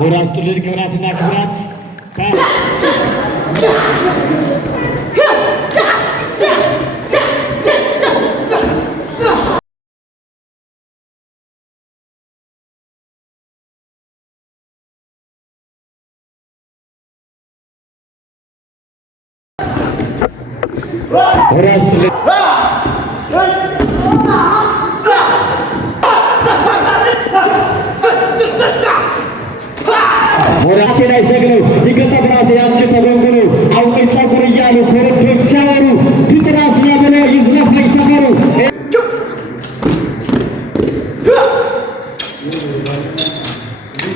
ወራስ ትልቅ ክብራትና ክብራት ወራስ ትልቅ ወራቴ ላይ ሰግለው ይገታ ብራስ ያንቺ ተጎንጉኑ አውቀይ ጸጉር እያሉ ኮረዶች ሲያወሩ ድጥራስ ያበለ ይዝለፋይ ሰፈሩ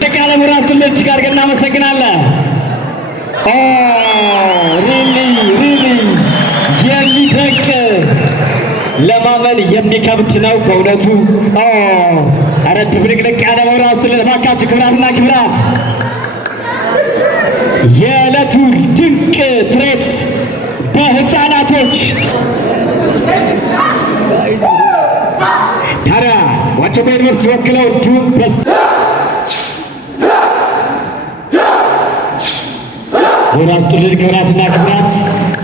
ተቃለ ወራስ ትልቅ ጋር ገና መሰግናለን። ሪሊ የሚደንቅ ለማመን የሚከብድ ነው በእውነቱ። ኧረ ትፍልቅልቅ ያለ ወራስ ትልቅ ባካችሁ ክብራትና ክብራት የዕለቱ ድንቅ ትርኢት በሕፃናቶች ታዲያ ዋቸሞ ዩኒቨርሲቲ ወክለው እንዲሁም ወራስ ትልቅ ክብራትና ክብራት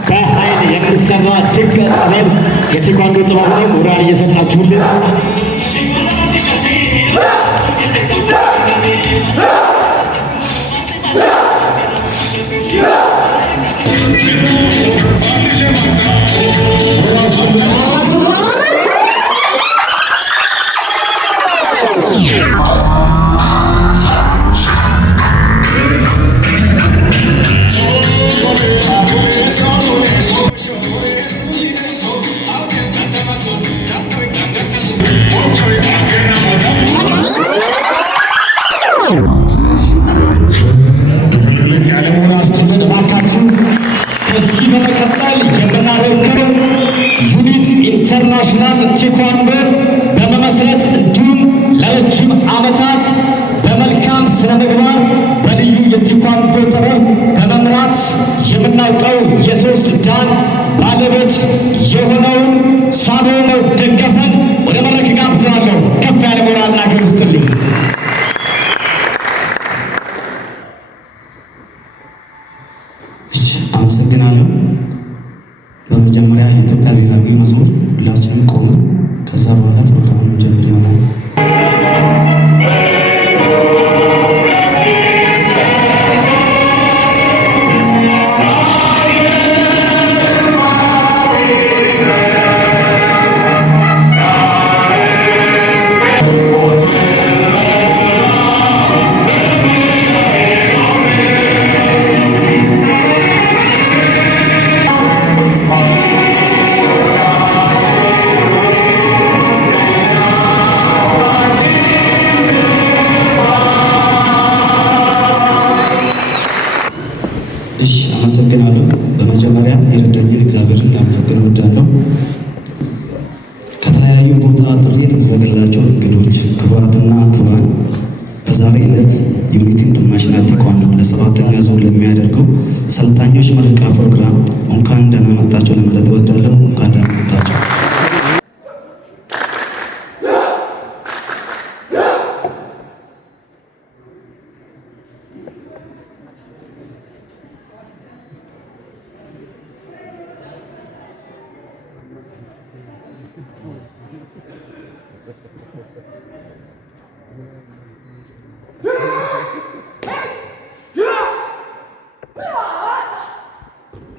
በኃይል የሚሰራ ድንቅ ጥበብ የቴኳንዶ ጥበብ ነው። ሞራል እየሰጣችሁልን ከዚህ በመቀጠል የምናደርገው ዩኒት ኢንተርናሽናል ቴኳንዶ በመመስረት እንዲሁም ለረጅም ዓመታት በመልካም ስነ ምግባር በልዩ የቴኳንዶ ጥበብ በመምራት የምናውቀው የሶስት ዳን ባለቤት የሆነውን ሳሙኤል ደገፈን ወደ መድረክ ጋብዛለሁ። ከፍ ያለ ሞራልና ክብር ይስጥልኝ። አመሰግናለሁ። በመጀመሪያ የኢትዮጵያ ብሔራዊ መዝሙር ሁላችንም ቆመን ከዛ በኋላ ፕሮግራሙን ጀምር ይሆናል። አመሰግናለሁ። በመጀመሪያ የረዳኝን እግዚአብሔርን ላመሰግን እወዳለሁ። ከተለያዩ ቦታ ጥሪ የተደረገላቸው እንግዶች፣ ክቡራትና ክቡራን፣ በዛሬ ዕለት ዩኒቲ ኢንተርናሽናል ቴኳንዶ ለሰባተኛ ዙር ለሚያደርገው ሰልጣኞች ምረቃ ፕሮግራም እንኳን ደህና መጣችሁ ለማለት እወዳለሁ። እንኳን ደህና መጣችሁ።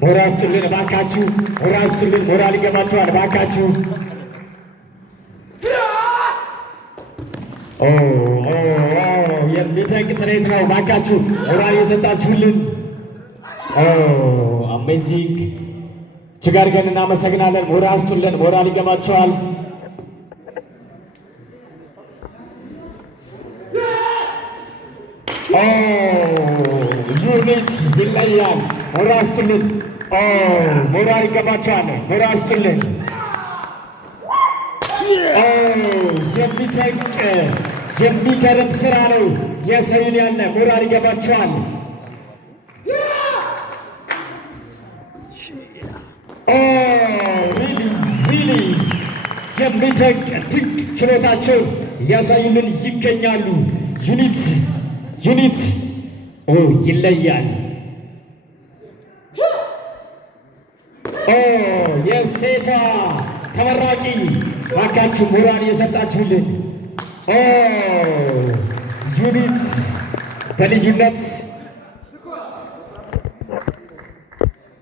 ሞራል ስጡልን እባካችሁ፣ ሞራል ስጡልን። ሞራል ይገባችኋል እባካችሁ። የሚደንቅ ትርኢት ነው እባካችሁ፣ ሞራል እየሰጣችሁልን። አሜዚንግ እጅግ አድርገን እናመሰግናለን። ሞራል ስጡልን፣ ሞራል ይገባችኋል። ዩኒት ይለያል። ሞራል ስጡልን። ሞራል ይገባችኋል። ሞራል ስጡልን። የሚደንቅ የሚገርም ስራ ነው የሰውን ያለ ሞራል ይገባችኋል። ሪሊ የሚደንቅ ድንቅ ችሎታቸውን ሊያሳዩልን ይገኛሉ። ዩኒት ይለያል። የሴቷ ተመራቂ ባካችሁ ሞራል እየሰጣችሁልን ዩኒት በልዩነት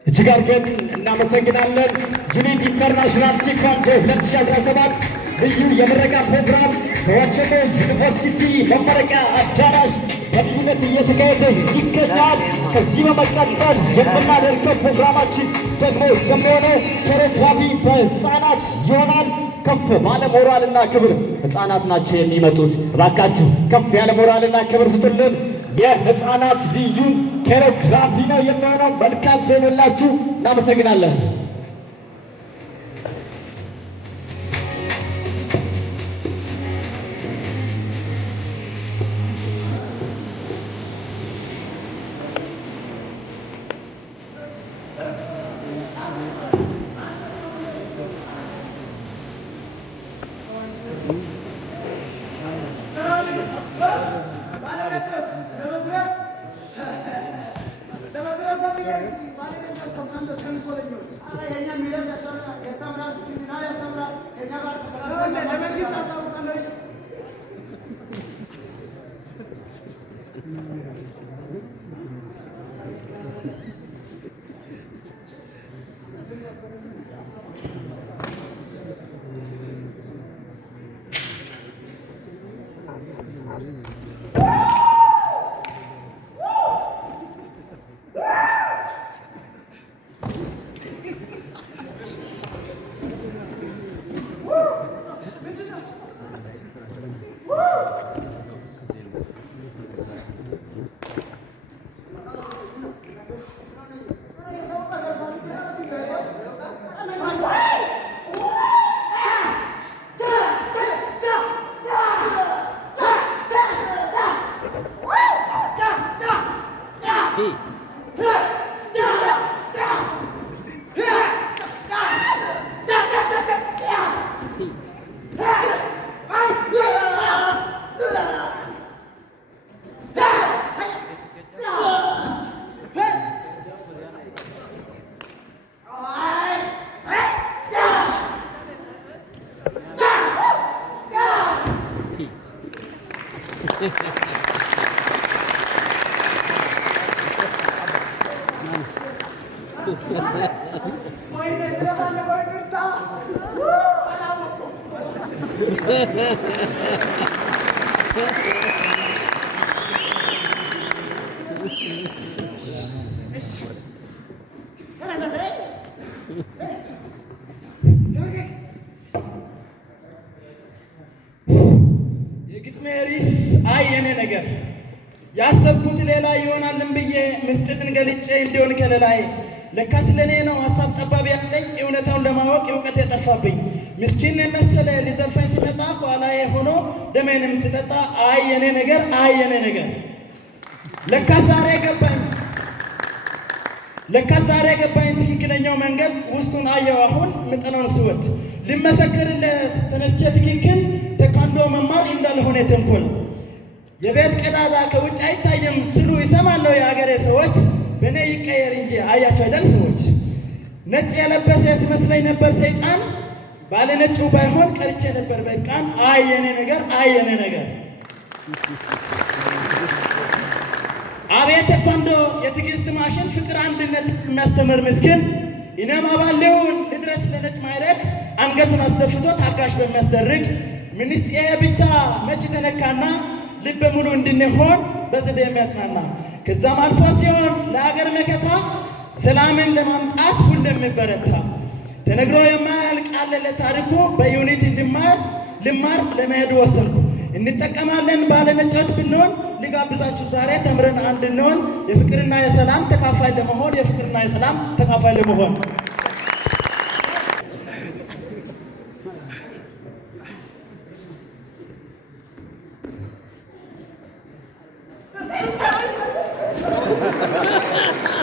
እጅግ አድርገን እናመሰግናለን። ዩኒት ኢንተርናሽናል ቴኳንዶ 2017 ልዩ የምረቃ ፕሮግራም በዋቸሞ ዩኒቨርሲቲ መመረቂያ አዳራሽ በልዩነት እየተካሄደ ይገኛል። ከዚህ በመቀጠል የምናደርገው ፕሮግራማችን ደግሞ የሚሆነው ኮሪዮግራፊ በሕፃናት ይሆናል። ከፍ ባለ ሞራልና ክብር ሕፃናት ናቸው የሚመጡት። እባካችሁ ከፍ ያለ ሞራልና ክብር ስጡልን። የሕፃናት ልዩ ኮሪዮግራፊ ነው የሚሆነው። መልካም ዜናላችሁ። እናመሰግናለን። የግጥሜ ርዕስ አይ የኔ ነገር ያሰብኩት ሌላ ይሆናልን ብዬ ምስጢርን ገልጬ እንዲሆን ከለላይ ለካስ ለኔ ነው ሀሳብ ጠባብ ያለኝ እውነታውን ለማወቅ እውቀት የጠፋብኝ ምስኪን መሰለ ሊዘርፈኝ ሲመጣ ኋላዬ ሆኖ ደሜንም ሲጠጣ አይ የኔ ነገር አይ የኔ ነገር ለካስ ዛሬ ገባኝ ትክክለኛው መንገድ ውስጡን አየው አሁን ምጠናውን ስወድ ልመሰክርለት ተነስቼ ትክክል ቴኳንዶ መማር እንዳልሆነ ተንኮል የቤት ቀዳዳ ከውጭ አይታየም ስሉ ይሰማለሁ የሀገሬ ሰዎች በእኔ ይቀየር እንጂ አያቸው አይደል ሰዎች ነጭ የለበሰ ሲመስለኝ ነበር ሰይጣን ባለ ነጩ ባይሆን ቀርቼ ነበር በቃን አይ የኔ ነገር አይ የኔ ነገር አቤት ቴኳንዶ የትዕግስት ማሽን ፍቅር አንድነት የሚያስተምር ምስኪን ኢነማ ባለውን ልድረስ ለነጭ ማይረግ አንገቱን አስደፍቶ ታጋሽ በሚያስደርግ ምንስ ብቻ መች ተነካና ልበ ሙሉ እንድንሆን በዘዴ የሚያጽናና ከዛም አልፎ ሲሆን ለሀገር መከታ ሰላምን ለማምጣት ሁሉም የሚበረታ ተነግሮ የማያልቅ አለ ለታሪኩ በዩኒቲ ልማር ለመሄድ ወሰንኩ እንጠቀማለን ባለ ነጮች ብንሆን ሊጋብዛችሁ ዛሬ ተምረን አንድ እንሆን የፍቅርና የሰላም ተካፋይ ለመሆን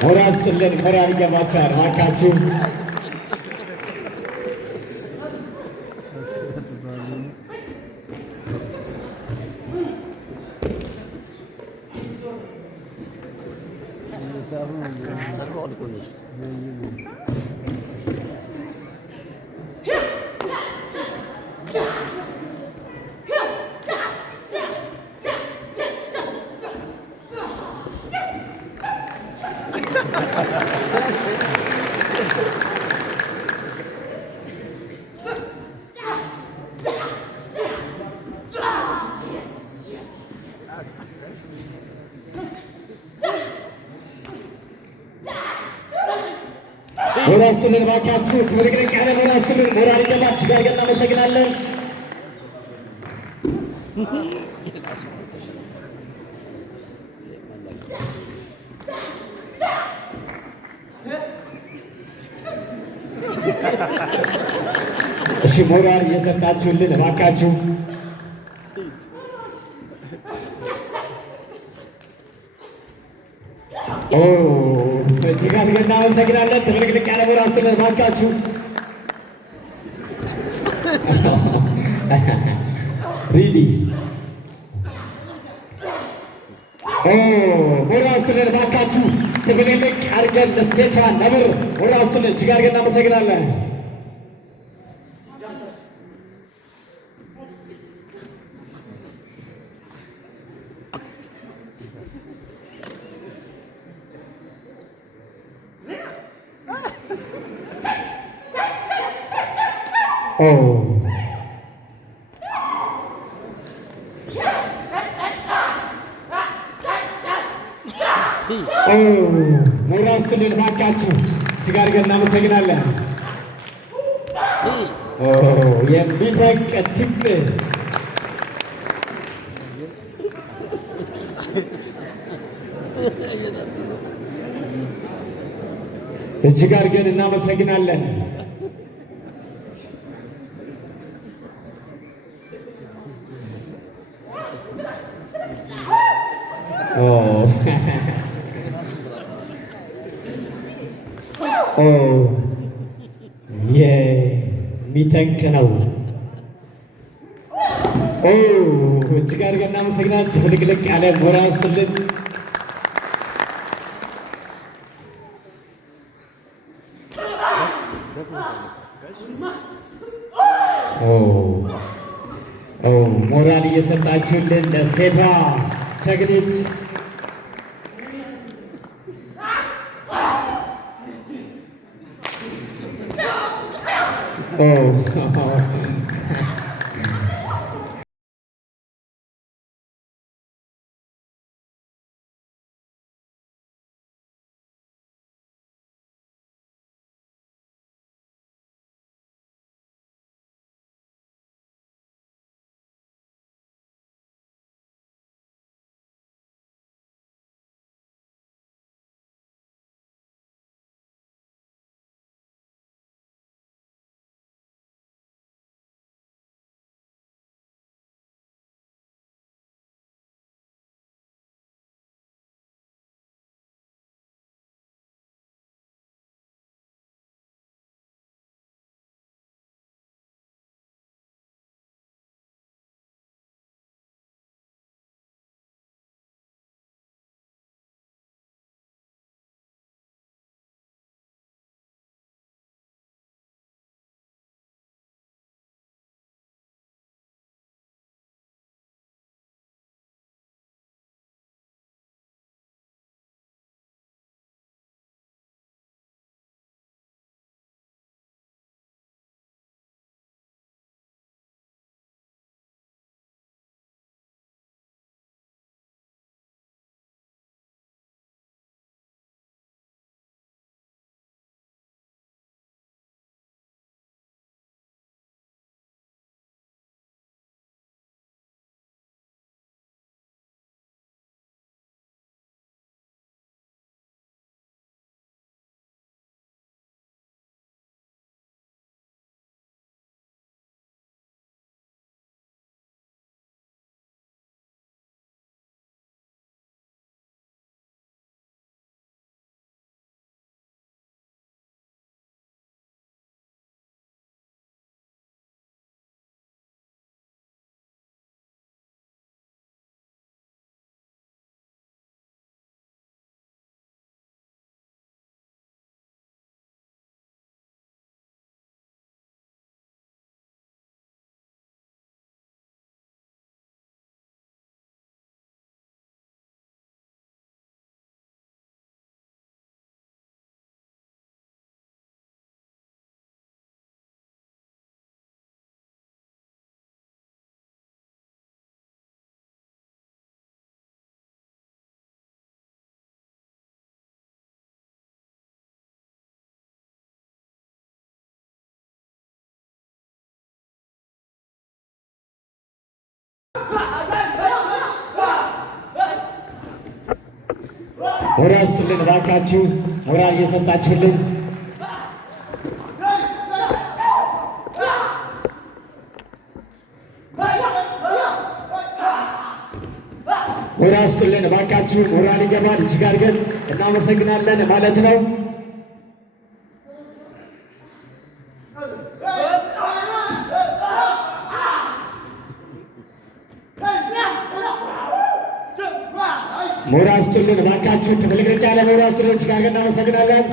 ሞራል ጭልን ሞራል ይገባችኋል እባካችሁ ወራስቱልን ባካችሁ ትብልቅልቅ ያለ ወራስቱልን ሞራል ይገባችሁ ጋር እናመሰግናለን። እሺ ሞራል እየሰጣችሁልን ባካችሁ እጅግ አድርገን እናመሰግናለን። ትብልቅልቅ ያለ ወራስቱልን ባካችሁ ሪሊ ወራስቱልን ባካችሁ ትብልቅልቅ አድርገን ለሴቷ ነብር ወራስቱልን እጅግ አድርገን እናመሰግናለን። ሞራስቱልን ባካችሁ እጅግ አድርገን እናመሰግናለን። የሚተቀድቅ እጅግ አድርገን እናመሰግናለን። የሚደንቅ ነው። እጅግ አድርገን እናመሰግናለን። ትብልቅልቅ ያለ ወራስቱልን ሞራል እየሰጣችሁልን ለሴቷ ጀግኒት ሞራል ስጡልን እባካችሁ፣ ሞራል እየሰጣችሁልን ሞራል ስጡልን እባካችሁ። ሞራል ይገባል። እጅግ አድርገን እናመሰግናለን ማለት ነው። ሞራል ስጡልን እባካችሁ። ትልቅልቅ ያለ ሞራል ስጡልን። እጅግ አድርገን እናመሰግናለን።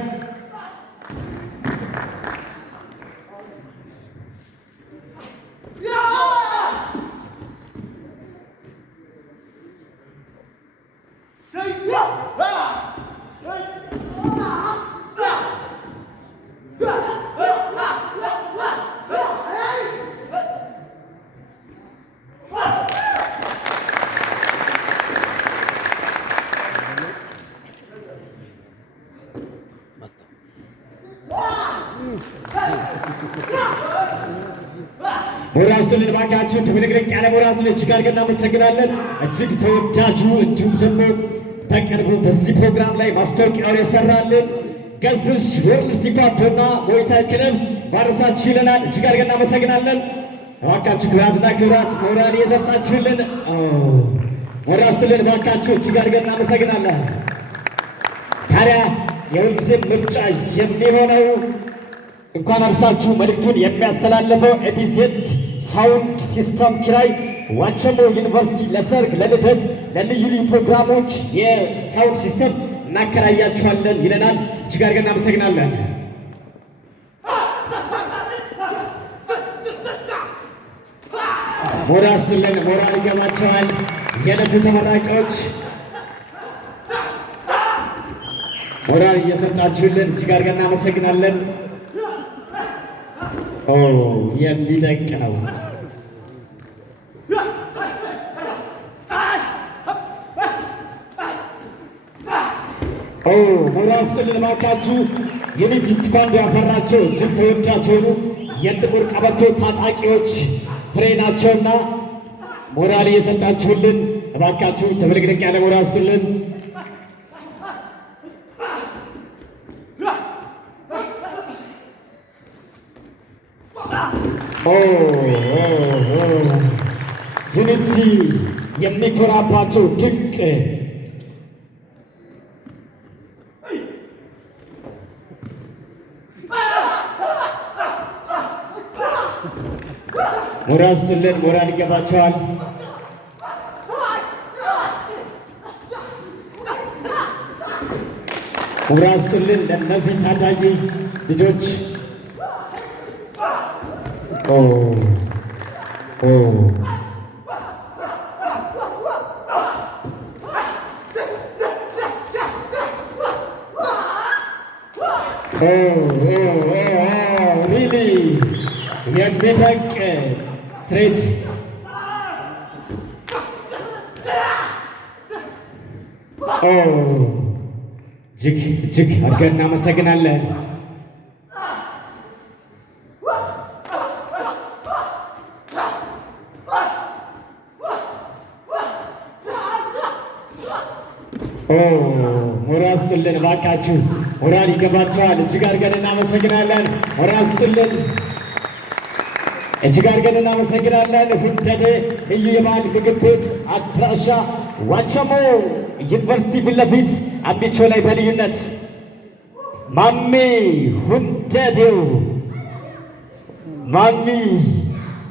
ሞራል ስጡልን እባካችሁ። ትልቅልቅ ያለ ሞራል ስጡልን። እጅግ አድርገን እናመሰግናለን። እጅግ ተወዳጁ እንዲሁም ደግሞ በቅርቡ በዚህ ፕሮግራም ላይ ማስታወቂያውን የሰራልን ገዝሽ ወርልድ ቲኳንዶና ሙዋይታይ ክለብ ማድረሳችሁ ይለናል። እጅግ አድርገን እናመሰግናለን። እባካችሁ ክቡራትና ክቡራት ሞራል የሰጣችሁልን ሞራል ስጡልን እባካችሁ። እጅግ አድርገን እናመሰግናለን። ታዲያ የሁልጊዜ ምርጫ የሚሆነው እንኳን አርሳችሁ መልእክቱን የሚያስተላልፈው ኤቢዜድ ሳውንድ ሲስተም ኪራይ ዋቸሞ ዩኒቨርሲቲ ለሰርግ፣ ለልደት፣ ለልዩ ልዩ ፕሮግራሞች የሳውንድ ሲስተም እናከራያችኋለን ይለናል። እጅግ አድርገን እናመሰግናለን። ሞራል ስጡልን። ሞራል ይገባቸዋል። የዕለቱ ተመራቂዎች ሞራል እየሰጣችሁልን እጅግ አድርገን እናመሰግናለን። የሚደንቅ ነው። ሞራል ስጡልን እባካችሁ። ዩኒቲ ቲኳንዶ ያፈራቸው እጅግ ተወዳጅ የሆኑ የጥቁር ቀበቶ ታጣቂዎች ፍሬ ናቸውና ሞራል እየሰጣችሁልን እባካችሁ ተብልቅልቅ ያለ ሞራል ስጡልን። ዩኒቲ የሚኮራባቸው ድንቅ ሞራል ስጡልን። ሞራል ይገባቸዋል። ሞራል ስጡልን ለእነዚህ ታዳጊ ልጆች። ሪሊ የሚደንቅ ትርኢት እጅግ አድርገን እናመሰግናለን። ሞራል ስጡልን እባካችሁ። ሞራል ይገባቸዋል። እጅግ አድርገን እናመሰግናለን። ሞራል ስጡልን። እጅግ አድርገን እናመሰግናለን። ሁንደዴ ልዩ የባህል ምግብ ቤት አድራሻ ዋቸሞ ዩኒቨርሲቲ ፊት ለፊት አምቢቾ ላይ በልዩነት ማሚ ሁንደዴው ማሚ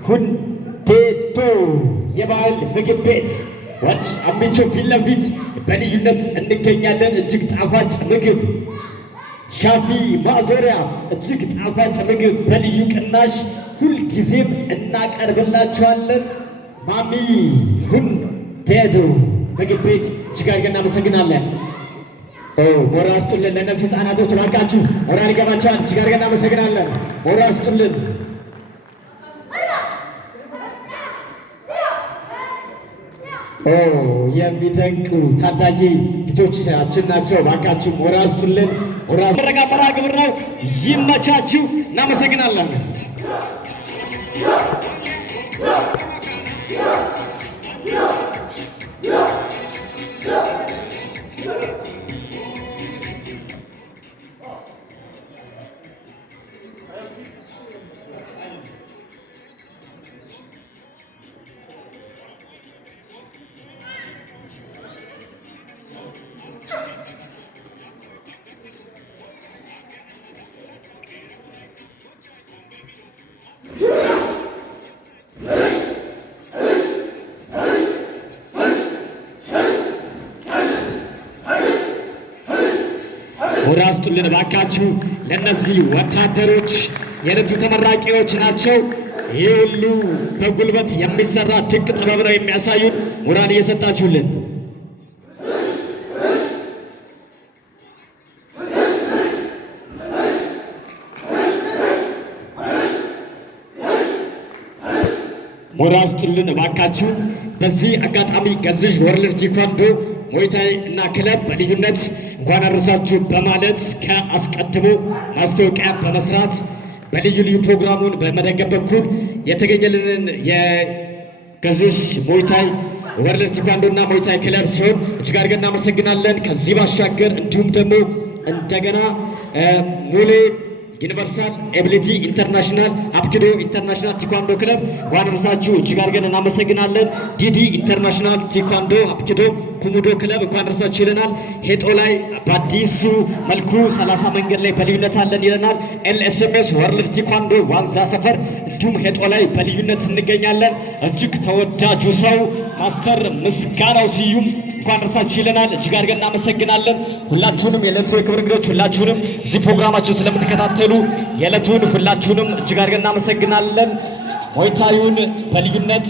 ሁንዴዶ የባህል ምግብ ቤት ዋች አምቢቾ ፊት ለፊት በልዩነት እንገኛለን። እጅግ ጣፋጭ ምግብ ሻፊ ማዞሪያ እጅግ ጣፋጭ ምግብ በልዩ ቅናሽ ሁልጊዜም እናቀርብላችኋለን። ማሚ ሁንዴዶ ምግብ ቤት እጅግ አድርገን እናመሰግናለን። ሞራል ስጡልን ለእነዚህ ህፃናቶች እባካችሁ። ሞራል ይገባቸዋል። እጅግ አድርገን እናመሰግናለን። ሞራል ስጡልን። የሚደንቁ ታዳጊ ልጆቻችን ናቸው። እባካችሁ ሞራል ስጡልን። ሞራል መረጋ መርሃ ግብር ነው። ይመቻችሁ። እናመሰግናለን። ስጡልን ባካችሁ። ለእነዚህ ወታደሮች የዕለቱ ተመራቂዎች ናቸው። ይህ ሁሉ በጉልበት የሚሰራ ድንቅ ጥበብ ነው የሚያሳዩን። ሞራል እየሰጣችሁልን ሞራል ስጡልን ባካችሁ። በዚህ አጋጣሚ ገዝዥ ወርልድ ቴኳንዶ ሞይታይ እና ክለብ በልዩነት እንኳን አደረሳችሁ በማለት ከአስቀድሞ ማስታወቂያ በመስራት በልዩ ልዩ ፕሮግራሙን በመደገፍ በኩል የተገኘልንን የገዝዥ ሞይታይ ወርልድ ቴኳንዶ እና ሞይታይ ክለብ ሲሆን እጅግ አድርገን እናመሰግናለን። ከዚህ ባሻገር እንዲሁም ደግሞ እንደገና ሙሌ ዩኒቨርሳል ኤቢሊቲ ኢንተርናሽናል አፕኪዶ ኢንተርናሽናል ቴኳንዶ ክለብ እንኳን አደረሳችሁ እጅግ አድርገን እናመሰግናለን። ዲዲ ኢንተርናሽናል ቴኳንዶ አፕኪዶ ኩሙዶ ክለብ እንኳን አደረሳችሁ ይለናል። ሄጦ ላይ በአዲሱ መልኩ 30 መንገድ ላይ በልዩነት አለን ይለናል። ኤልኤስኤምኤስ ወርልድ ቴኳንዶ ዋንዛ ሰፈር እንዲሁም ሄጦ ላይ በልዩነት እንገኛለን። እጅግ ተወዳጁ ሰው ማስተር ምስጋናው ስዩም እንኳን አደረሳችሁ ይለናል። እጅግ አድርገን እናመሰግናለን። ሁላችሁንም የዕለቱ የክብር እንግዶች ሁላችሁንም እዚህ ፕሮግራማችን ስለምትከታተሉ የዕለቱን ሁላችሁንም እጅግ አድርገን እናመሰግናለን። ሞይታዩን በልዩነት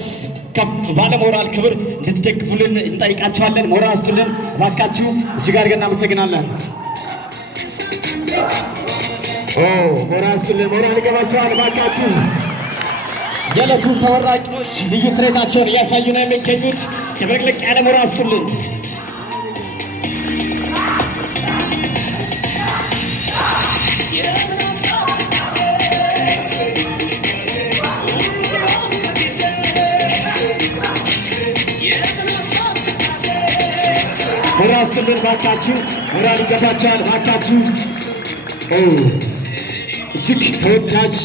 ከፍ ባለ ሞራል ክብር እንድትደግፉልን እንጠይቃችኋለን። ሞራል ስጡልን እባካችሁ። እጅግ አድርገን እናመሰግናለን። ሞራል ስጡልን። ሞራል ይገባችኋል እባካችሁ። የዕለቱ ተመራቂዎች ልዩ ትርኢታቸውን እያሳዩ ነው የሚገኙት። ከበቅለቅ ያለ ሞራል ስጡልን። ሞራል ስጡልን ባካችሁ። ሞራል ይገባችኋል ባካችሁ። እጅግ ተወዳጅ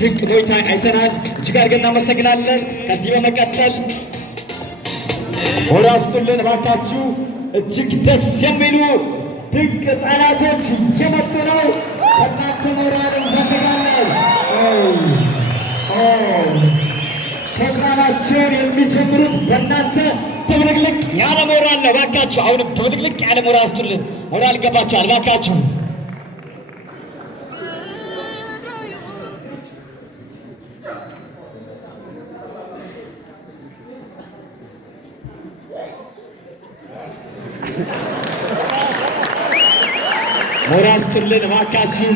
ድንቅ ሞይታ አይተናል። እጅግ አድርገን እናመሰግናለን። ከዚህ በመቀጠል ሞራል ስጡልን ባካችሁ። እጅግ ደስ የሚሉ ድንቅ ሕፃናቶች እየመጡ ነው። በእናንተ ሞራል እንፈልጋለን። ፕሮግራማቸውን የሚጀምሩት በእናንተ ትብልቅልቅ ያለ ሞራል ነው ባካችሁ። አሁንም ትብልቅልቅ ያለ ሞራል ስጡልን። ሞራል ይገባችኋል ባካችሁ። ሞራል ስጡልን እባካችሁ።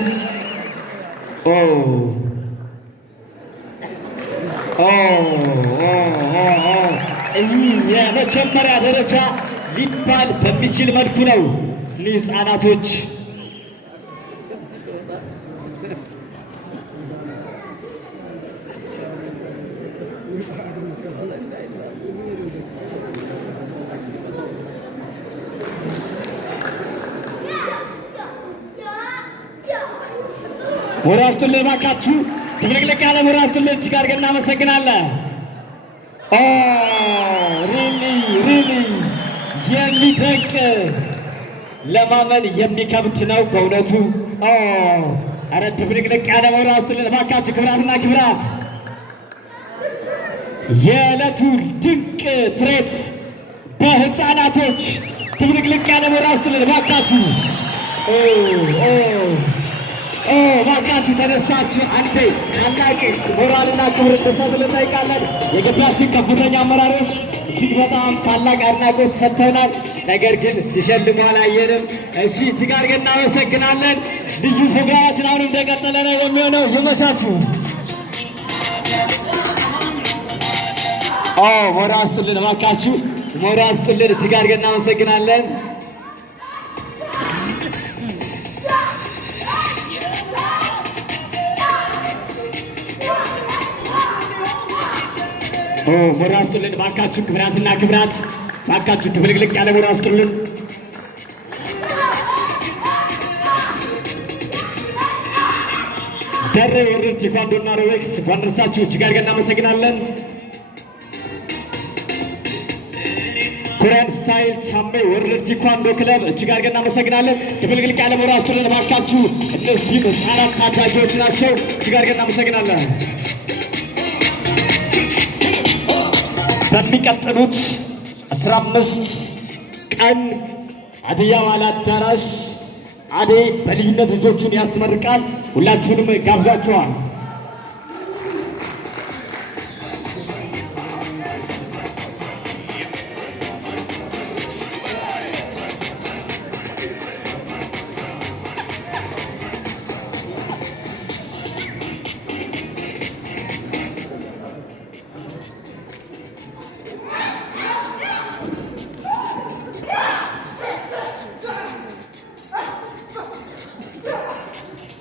ይህ የመጀመሪያ ደረጃ ሊባል በሚችል መልኩ ነው። እኒህ ሕፃናቶች ሞራል ስጡልን እባካችሁ። ትብልቅልቅ ያለ ሞራል ስጡልን። እጅግ አድርገን እናመሰግናለን። ሪሊ የሚደንቅ ለማመን የሚከብድ ነው በእውነቱ። ኧረ ትብልቅልቅ ያለ ሞራል ስጡልን እባካችሁ። ክብራትና ክብራት የዕለቱ ድንቅ ትርኢት በሕፃናቶች ትብልቅልቅ ያለ ሞራል ስጡልን እባካችሁ። ባካችሁ ተነስታችሁ አንዴ ታላቅ ሞራልና ክብር እንድትሰጡልን እንጠይቃለን። የግቢያችን ከፍተኛ አመራሮች እጅግ በጣም ታላቅ አድናቆት ሰጥተውናል። ነገር ግን ሲሸልሙ አላየንም። እሺ እጅግ አድርገን እናመሰግናለን። ልዩ ፕሮግራማችን አሁንም እንደቀጠለ ነው የሚሆነው። ይመቻችሁ። ሞራል ስጡልን ባካችሁ። ሞራል ስጡልን። እጅግ አድርገን እናመሰግናለን። ሞራል ስጡልን ባካችሁ። ክብራትና ክብራት ባካችሁ ትብልቅልቅ ያለ ሞራል ስጡልን። ደሬ ወርልድ ቴኳንዶ እና ሮቤክስ እንኳን ደረሳችሁ። እጅግ አድርገን እናመሰግናለን። ኮሪያን ስታይል ቻሜ ወርልድ ቴኳንዶ ክለብ እጅግ አድርገን እናመሰግናለን። ትብልቅልቅ ያለ ሞራል ስጡልን ባካችሁ። እነዚህም ሕፃናት ታዳጊዎች ናቸው። እጅግ አድርገን እናመሰግናለን። በሚቀጥሉት 15 ቀን ሀዲያ ዋላ አዳራሽ አደይ በልዩነት ልጆቹን ያስመርቃል። ሁላችሁንም ጋብዛችኋል።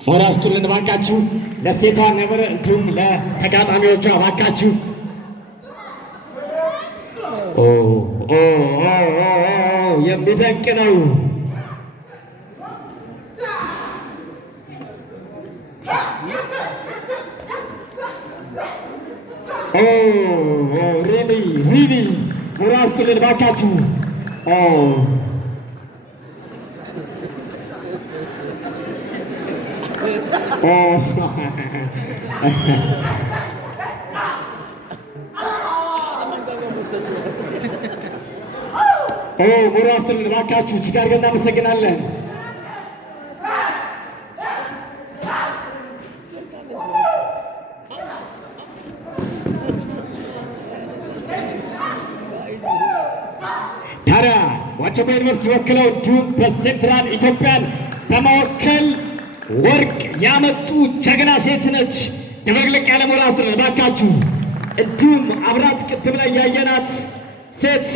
ሞራል ስጡልን ባካችሁ። ለሴቷ ነብር እንዲሁም ለተጋጣሚዎቿ ባካችሁ። የሚደንቅ ነው። ሪሊ ሞራል ስጡልን ባካችሁ። ሞራል ስጡልን ባካችሁ። እጅግ አድርገን እናመሰግናለን። ታዲያ ዋቸሞ ዩኒቨርሲቲ ወክለው እንዲሁም በሴንትራል ኢትዮጵያን በመወከል ወርቅ ያመጡ ጀግና ሴት ነች። ድብልቅልቅ ያለ ሞራል ስጡልን ባካችሁ። እንዲሁም አብራት ቅድም ላይ ያየናት ሴት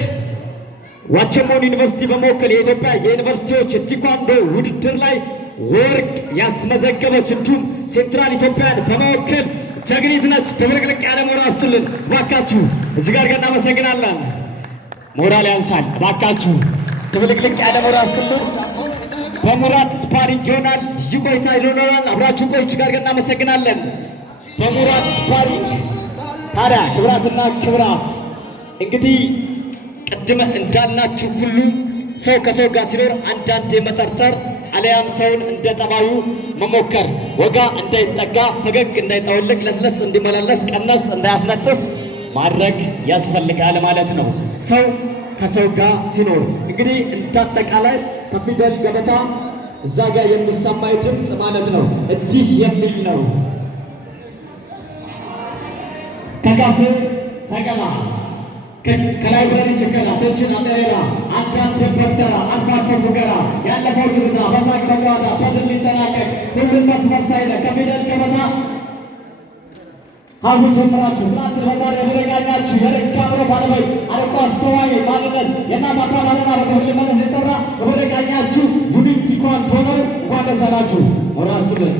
ዋቸሞን ዩኒቨርሲቲ በመወከል የኢትዮጵያ የዩኒቨርሲቲዎች ቴኳንዶ ውድድር ላይ ወርቅ ያስመዘገበች እንዲሁም ሴንትራል ኢትዮጵያን በመወከል ጀግኒት ነች። ድብልቅልቅ ያለ ሞራል ስጡልን ባካችሁ። እጅግ አድርገን እናመሰግናለን። ሞራል ያንሳል ባካችሁ። ድብልቅልቅ ያለ ሞራል ስጡልን። በሙራድ ስፓሪንግ ይሆናል። ልዩ ቆይታ ይኖረናል። አብራችሁ ቆይ። እጅግ አድርገን እናመሰግናለን። በሙራድ ስፓሪንግ ታዲያ ክብራትና ክብራት እንግዲህ ቅድም እንዳልናችሁ ሁሉ ሰው ከሰው ጋር ሲኖር አንዳንድ የመጠርጠር አለያም ሰውን እንደ ጠባዩ መሞከር፣ ወጋ እንዳይጠጋ፣ ፈገግ እንዳይጠወልቅ፣ ለስለስ እንዲመላለስ፣ ቀነስ እንዳያስነጥስ ማድረግ ያስፈልጋል ማለት ነው። ሰው ከሰው ጋር ሲኖር እንግዲህ እንዳጠቃላይ ከፊደል ገበታ እዛ ጋር የሚሰማይ ድምፅ ማለት ነው እንዲህ የሚል ነው። ከካፌ ሰቀላ ከላይብረሪ ችከላ ተችን አጠሬራ አንዳንድ በክተራ አንፋኮ ፉገራ ያለፈው ትዝታ በሳቅ በጨዋታ በድል ሊጠናቀቅ ሁሉም መስመር ሳይለ ከፊደል ገበታ ሀሁ ጀምራችሁ ትናንት በዛሬ ያደረጋኛችሁ የልክ አምሮ ባለቤት አርቆ አስተዋይ ማንነት የእናት አባት አለና በክብር ሊመለስ የጠራ ያደረጋኛችሁ ዩኒክ ቴኳንዶ ነው። እንኳን ደስ አላችሁ። ሞራል ስጡልን።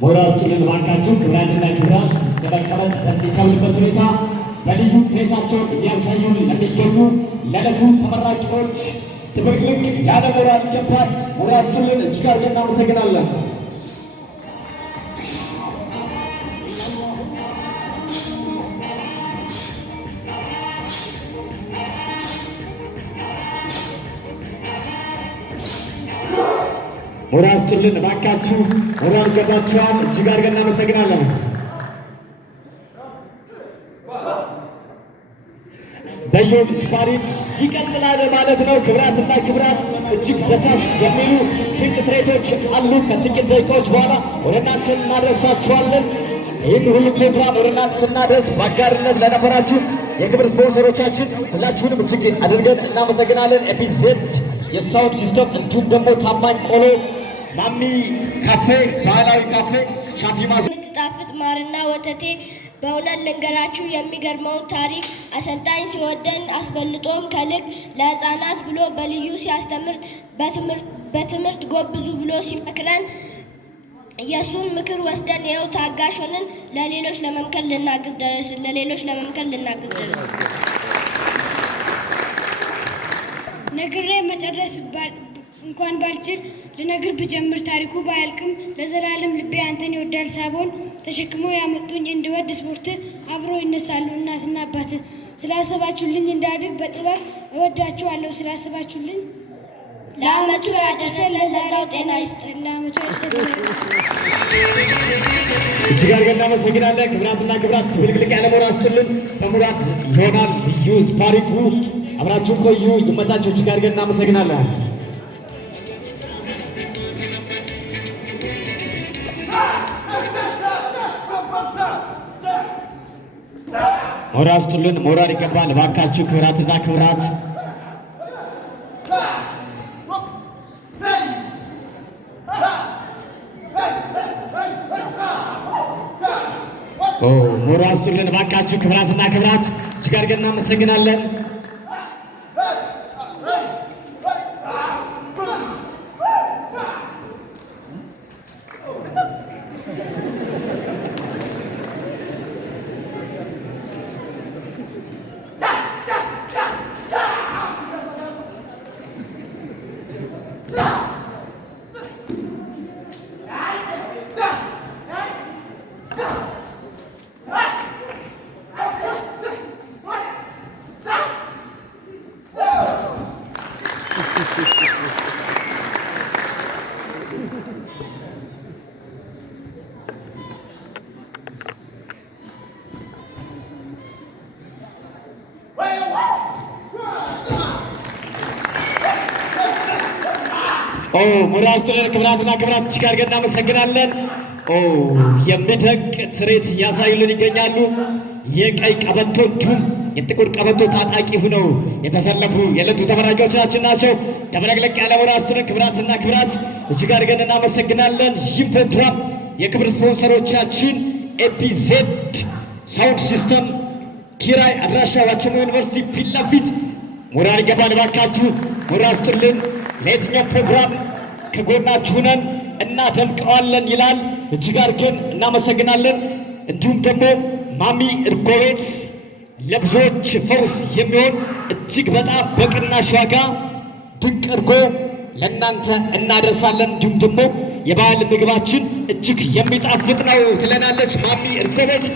ሞራል ስጡልን ባካችሁ። ክብራትና ክብራት ለመቀመጥ በሚከብድበት ሁኔታ በልዩ ትርኢታቸውን እያሳዩን ለሚገኙ ለዕለቱ ተመራቂዎች ድብልቅልቅ ያለ ሞራል ይገባል። ሞራል ስጡልን። እጅግ አድርገን እናመሰግናለን። ሞራል ስጡልን ባካችሁ። ሞራል ገባችኋል። እጅግ አድርገን እናመሰግናለን። በዮብ ስፓሪንግ ይቀጥላል ማለት ነው። ክብራትና ክብራት እጅግ ደሳስ የሚሉ ድንቅ ትርኢቶች አሉ። ከጥቂት ደቂቃዎች በኋላ ወደ እናንተ እናደርሳችኋለን። ይህን ሁሉ ፕሮግራም ወደ እናንተ ስናደርስ በአጋርነት ለነበራችሁ የክብር ስፖንሰሮቻችን ሁላችሁንም እጅግ አድርገን እናመሰግናለን። ኤፒዜድ የሳውንድ ሲስተም እንዲሁም ደግሞ ታማኝ ቆሎ፣ ማሚ ካፌ፣ ባህላዊ ካፌ፣ ሻፊ ማዝ የምትጣፍጥ ማርና ወተቴ በእውነት ልንገራችሁ የሚገርመውን ታሪክ አሰልጣኝ ሲወደን አስበልጦም ከልክ ለሕፃናት ብሎ በልዩ ሲያስተምር በትምህርት ጎብዙ ብሎ ሲመክረን የእሱን ምክር ወስደን ይኸው ታጋሽ ሆነን ለሌሎች ለመምከር ልናግዝ ደረስን። ነግሬ መጨረስ እንኳን ባልችል ልነግር ብጀምር ታሪኩ ባያልቅም ለዘላለም ልቤ አንተን ይወዳል ሳቦን ተሸክሞ ያመጡኝ እንድወድ ስፖርት አብሮ ይነሳሉ እናትና አባት ስላሰባችሁልኝ እንዳድግ በጥበብ እወዳችኋለሁ ስላሰባችሁልኝ ለዓመቱ ያደርሰን ለዛሬው ጤና ይስጥልን። ለዓመቱ ያደርሰን። እዚህ ጋር እናመሰግናለን። ክብራትና ክብራት ትብልቅልቅ ያለ ሞራል ስጥልን። በሙራድ ይሆናል ልዩ ስፓሪንጉ አብራችሁ ቆዩ። ይመጣችሁ። እዚህ ጋር እናመሰግናለን። ሞራል ስጥልን። ሞራል ይገባል። እባካችሁ ክብራትና ክብራት ሞራል ስጥልን። እባካችሁ ክብራትና ክብራት እጅግ አድርገን እናመሰግናለን። ሞራል ስጥልን። ክብራትና ክብራት እጅግ አድርገን እናመሰግናለን። የሚደንቅ ትርኢት እያሳዩልን ይገኛሉ። የቀይ ቀበቶ እንዲሁም የጥቁር ቀበቶ ታጣቂ ሆነው የተሰለፉ የዕለቱ ተመራቂዎቻችን ናቸው። ደብለቅለቅ ያለ ሞራል ስጥልን። ክብራትና ክብራት እጅግ አድርገን እናመሰግናለን። ይህ ፕሮግራም የክብር ስፖንሰሮቻችን ኤፒዜድ ሳውንድ ሲስተም፣ ኪራይ አድራሻ ዋቸሞ ዩኒቨርሲቲ ፊት ለፊት ሞራል ይገባል። እባካችሁ ሞራል ስጥልን። ለየትኛው ፕሮግራም ከጎናችሁ ነን እናደምቀዋለን ይላል። እጅግ አድርገን እናመሰግናለን። እንዲሁም ደግሞ ማሚ እርጎ ቤት ለብዙዎች ፈውስ የሚሆን እጅግ በጣም በቅናሽ ዋጋ ድንቅ እርጎ ለእናንተ እናደርሳለን። እንዲሁም ደግሞ የባህል ምግባችን እጅግ የሚጣፍጥ ነው ትለናለች ማሚ እርጎ ቤት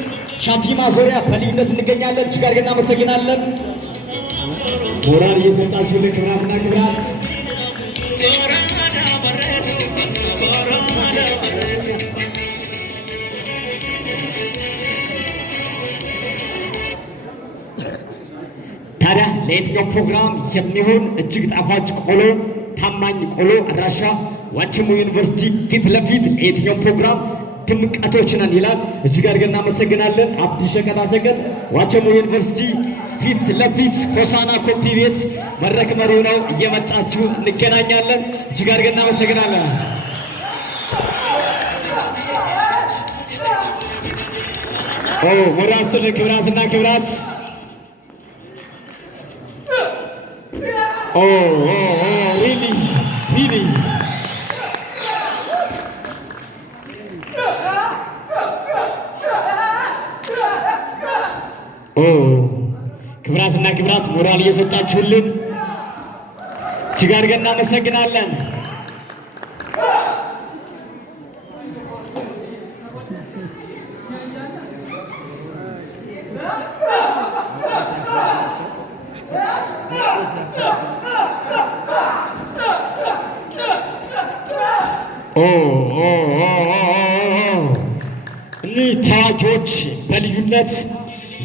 ሻፊ ማዞሪያ በልዩነት እንገኛለን። እጅግ አድርገን እናመሰግናለን። ሞራል እየሰጣችሁ ለክብራትና ክብራት ታዲያ ለየትኛው ፕሮግራም የሚሆን እጅግ ጣፋጭ ቆሎ ታማኝ ቆሎ አድራሻ ዋቸሞ ዩኒቨርሲቲ ፊት ለፊት የትኛው ፕሮግራም ድምቀቶች ነን ይላል። እጅግ አድርገን እናመሰግናለን። አብዲ ሸቀጣሸቀጥ ዋቸሞ ዩኒቨርሲቲ ፊት ለፊት ሆሳና ኮፒ ቤት መድረክ መሪው ነው። እየመጣችሁ እንገናኛለን። እጅግ አድርገን እናመሰግናለን። ሞራል ስጥልን። ክብራትና ክብራት really ክብራትና ክብራት ሞራል እየሰጣችሁልን እጅግ አድርገን እናመሰግናለን። እኒህ ታዋቂዎች በልዩነት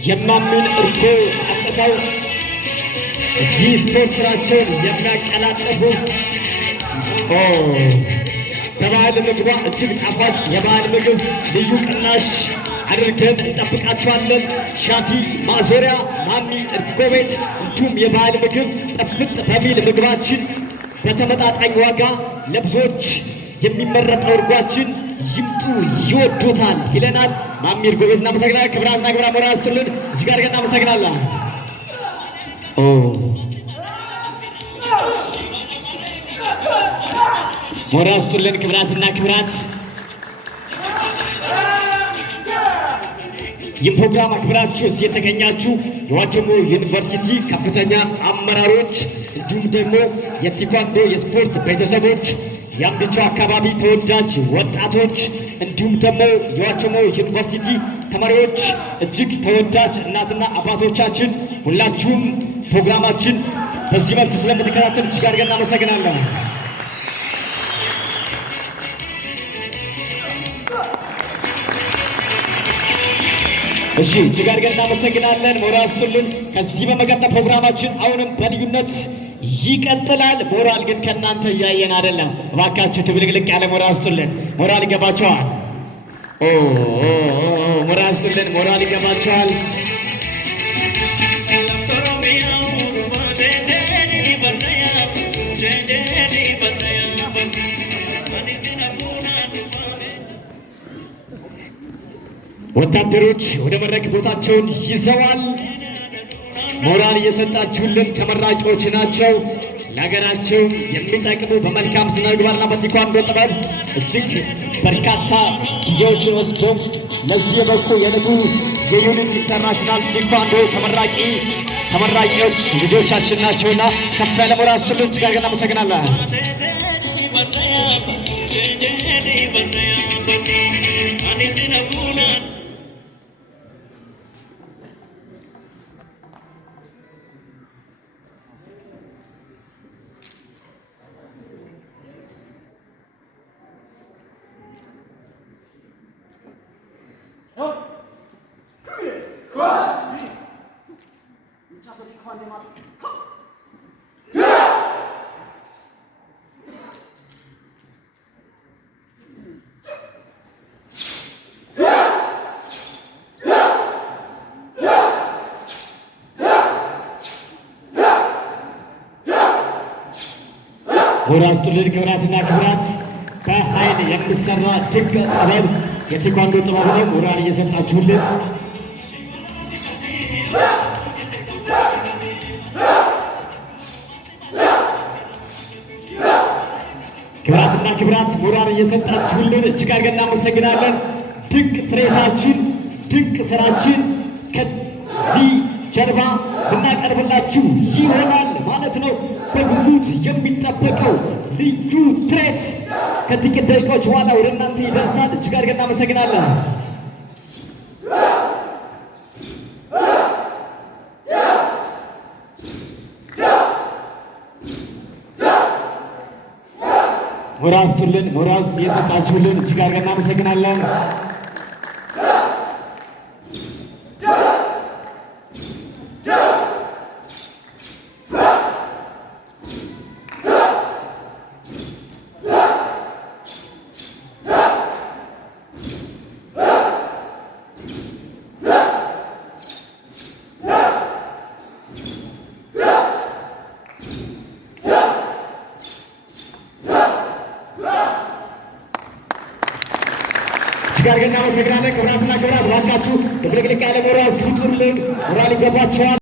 የማሚን እርጎ ጠጥተው እዚህ ስፖርት ስራቸውን የሚያቀላጥፉ በባህል ምግቧ እጅግ ጣፋጭ የባህል ምግብ ልዩ ቅናሽ አድርገን እንጠብቃቸዋለን። ሻፊ ማዞሪያ ማሚ እርጎ ቤት እንዲሁም የባህል ምግብ ጥፍጥ በሚል ምግባችን በተመጣጣኝ ዋጋ ለብዙዎች የሚመረጠው እርጓችን ይምጡ ይወዱታል ይለናል። ማሚር ጎበዝ እናመሰግናለን። ክብራትና ክብራ ሞራል ስጥልን እዚህ ጋር ግን እናመሰግናለን። ሞራል ስጥልን ክብራትና ክብራት ይህ ፕሮግራም አክብራችሁ እዚህ የተገኛችሁ የዋቸሞ ዩኒቨርሲቲ ከፍተኛ አመራሮች እንዲሁም ደግሞ የቴኳንዶ የስፖርት ቤተሰቦች የአምቢቾ አካባቢ ተወዳጅ ወጣቶች እንዲሁም ደግሞ የዋቸሞ ዩኒቨርሲቲ ተማሪዎች እጅግ ተወዳጅ እናትና አባቶቻችን ሁላችሁም ፕሮግራማችን በዚህ መልኩ ስለምትከታተሉ እጅግ አድርገን እናመሰግናለን። እሺ እጅግ አድርገን እናመሰግናለን። ሞራል ስጡልን። ከዚህ በመቀጠል ፕሮግራማችን አሁንም በልዩነት ይቀጥላል። ሞራል ግን ከእናንተ እያየን አይደለም። እባካችሁ ትብልቅልቅ ያለ ሞራል ስጡልን። ሞራል ይገባቸዋል። ሞራል ስጡልን። ሞራል ይገባቸዋል። ወታደሮች ወደ መድረክ ቦታቸውን ይዘዋል። ሞራል እየሰጣችሁልን ተመራቂዎች ናቸው። ለሀገራቸው የሚጠቅሙ በመልካም ስነ ምግባርና በቴኳንዶ ጥበብ እጅግ በርካታ ጊዜዎችን ወስደው ለዚህ የበቁ የዕለቱ የዩኒት ኢንተርናሽናል ቴኳንዶ ተመራቂዎች ልጆቻችን ናቸውና ከፍ ያለ ሞራል ስጡልን። እጅግ አድርገን እናመሰግናለን። ሞራል ስጡልን ክብራትና ክብራት በኃይል የሚሰራ ድንቅ ጥበብ የቴኳንዶ ጥበብ ነው። ሞራል እየሰጣችሁልን ክብራትና ክብራት ሞራል እየሰጣችሁልን እጅግ አድርገን እናመሰግናለን። ድንቅ ትርኢታችን ድንቅ ስራችን ከዚህ ጀርባ ብናቀርብላችሁ ይሆናል ማለት ነው። በጉጉት የሚጠበቀው ልዩ ትርኢት ከጥቂት ደቂቃዎች በኋላ ወደ እናንተ ይደርሳል። እጅግ አድርገን እናመሰግናለን። ሞራል ስጡልን። ሞራል የሰጣችሁልን እጅግ አድርገን እናመሰግናለን። እጅግ አድርገን እናመሰግናለን። ክብራትና ክብራት እባካችሁ ድብልቅልቅ ያለ ሞራል ስጡልን። ሞራል ይገባቸዋል።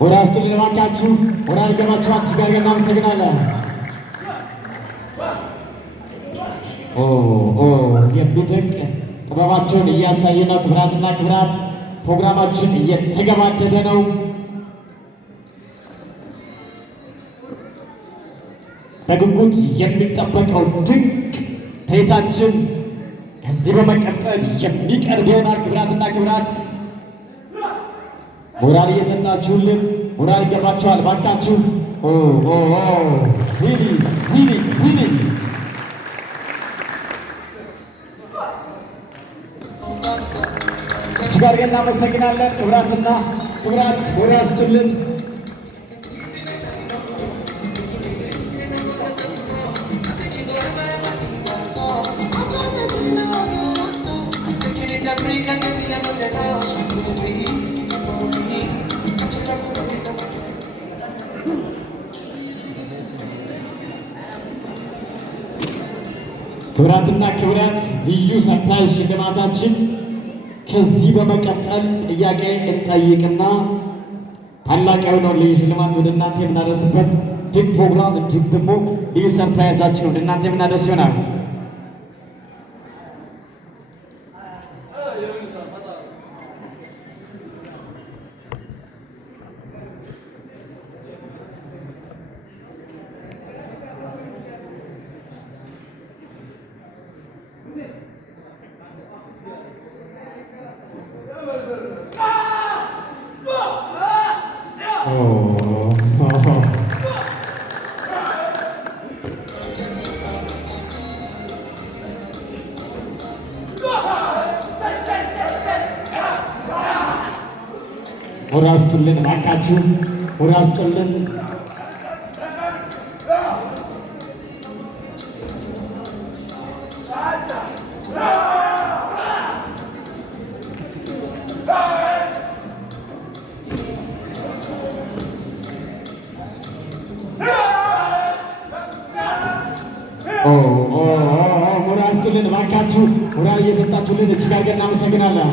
ወደ አስቱን ለማካችሁ ወደ አልገባችሁ አንቺ ጋር እናመሰግናለን። የሚደንቅ ጥበባቸውን እያሳየ ነው። ክብራትና ክብራት ፕሮግራማችን እየተገባደደ ነው። በጉጉት የሚጠበቀው ድንቅ ትርኢታችን ከዚህ በመቀጠል የሚቀርብ ይሆናል። ክብራትና ክብራት ሞራል እየሰጣችሁልን ሞራል ይገባችኋል። ባካችሁ ዊኒ እጅግ አድርገን እናመሰግናለን። ክብራትና ክብራት ሞራል ስጡልን። ክብራትና ክብራት ልዩ ሰርፕራይዝ ሽልማታችን ከዚህ በመቀጠል ጥያቄ እንጠይቅና ታላቅ የሆነውን ልዩ ሽልማት ወደ እናንተ የምናደርስበት ድንቅ ፕሮግራም እንዲሁም ደግሞ ልዩ ሰርፕራይዛችን ወደ እናንተ የምናደርስ ይሆናል። ሞራል ስጡልን እባካችሁ፣ ሞራል ስጡልን። ሞራል ስጡልን እባካችሁ፣ ሞራል እየሰጣችሁልን እጅግ አድርገን እናመሰግናለን።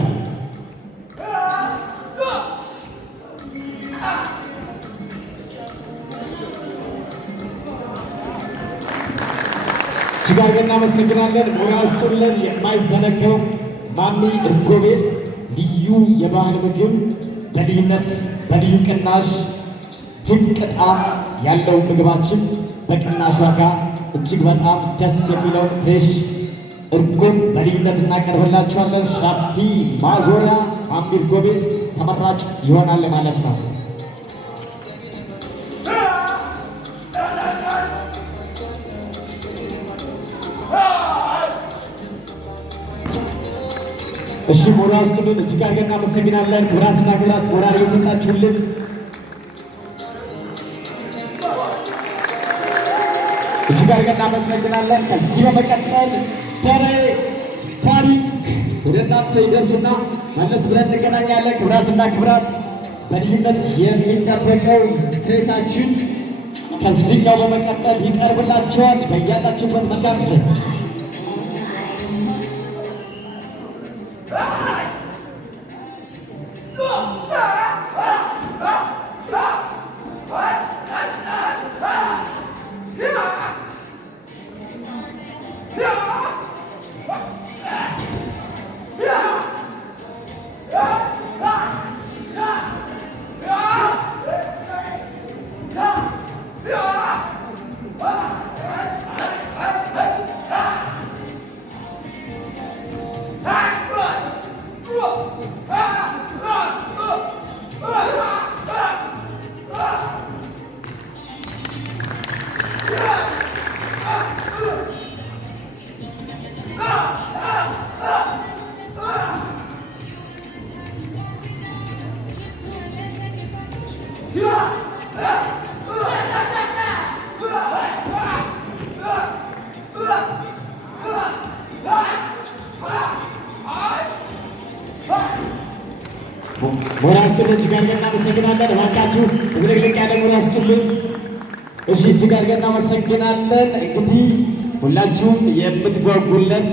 እጅግ አድርገን እናመሰግናለን። ሞራል ስጡልን። የማይዘነጋው ማሚ እርጎ ቤት ልዩ የባህል ምግብ በልዩነት በልዩ ቅናሽ ድንቅ ጣዕም ያለው ምግባችን በቅናሽ ዋጋ እጅግ በጣም ደስ የሚለው ፍሬሽ እርጎ በልዩነት እናቀርብላችኋለን። ሻፒ ማዞሪያ ማሚ እርጎ ቤት ተመራጭ ይሆናል ማለት ነው። እሺ ሞራል ስጡልን። እጅግ አድርገን እናመሰግናለን። ክብራትና ክብራት ሞራል እየሰጣችሁልን እጅግ አድርገን እናመሰግናለን። ከዚህ በመቀጠል ደሬ ታሪክ ወደ እናንተ ይደርስና መለስ ብለን እንገናኛለን። ክብራትና ክብራት በልዩነት የሚጠበቀው ትርኢታችን ከዚህኛው በመቀጠል ይቀርብላችኋል። በያላችሁበት መልካም ጊዜ። ሞራል ስጡልን። እጅግ አድርገን እናመሰግናለን። እባካችሁ እግልግልቅ ያለ ሞራል ስጡልን። እሺ እጅግ አድርገን እናመሰግናለን። እንግዲህ ሁላችሁም የምትጓጉለት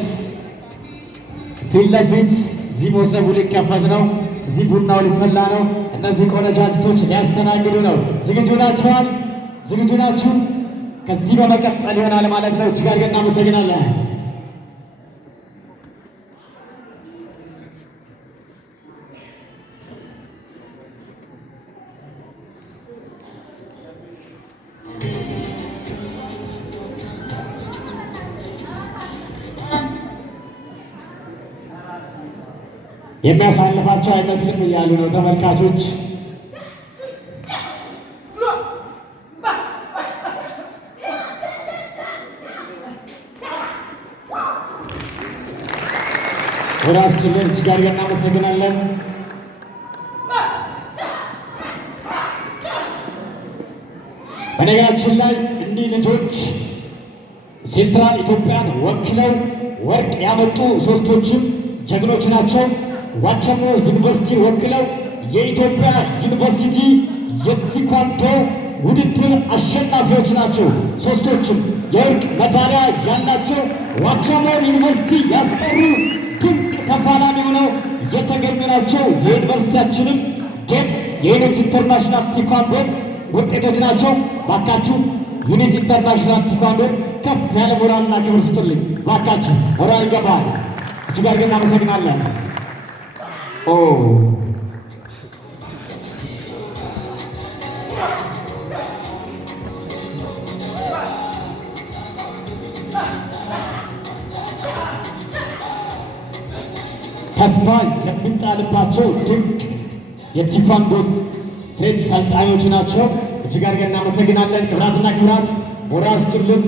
ፊት ለፊት እዚህ ሞሰቡ ሊከፈት ነው። እዚህ ቡናው ሊፈላ ነው። እነዚህ ቆነጃጅቶች ሊያስተናግዱ ነው። ዝግጁ ናቸዋል? ዝግጁ ናችሁ? ከዚህ በመቀጠል ይሆናል ማለት ነው። እጅግ አድርገን እናመሰግናለን። የሚያሳልፋቸው አይመስልም እያሉ ነው ተመልካቾች። ወራችንን እጅግ አድርገን እናመሰግናለን። በነገራችን ላይ እኒህ ልጆች ሴንትራል ኢትዮጵያን ወክለው ወርቅ ያመጡ ሶስቶችም ጀግኖች ናቸው። ዋቸሞ ዩኒቨርሲቲ ወክለው የኢትዮጵያ ዩኒቨርሲቲ የቴኳንዶ ውድድር አሸናፊዎች ናቸው። ሶስቶችም የወርቅ ሜዳሊያ ያላቸው ዋቸሞ ዩኒቨርሲቲ ያስጠሩ ድንቅ ተፋላሚ ሆነው የተገኙ ናቸው። የዩኒቨርሲቲያችንም ጌጥ የዩኒት ኢንተርናሽናል ቴኳንዶ ውጤቶች ናቸው። ባካችሁ ዩኒት ኢንተርናሽናል ቴኳንዶ ከፍ ያለ ሞራልና ክብር ስጡልኝ ባካችሁ። ሞራል ይገባል። እጅግ አድርገን እናመሰግናለን። ተስፋ የሚጣልባቸው ድንቅ የቴኳንዶ ትሬት ሰልጣኞች ናቸው። እጅግ አድርገን እናመሰግናለን። ክብራትና ክብራት ሞራል ስጡልን።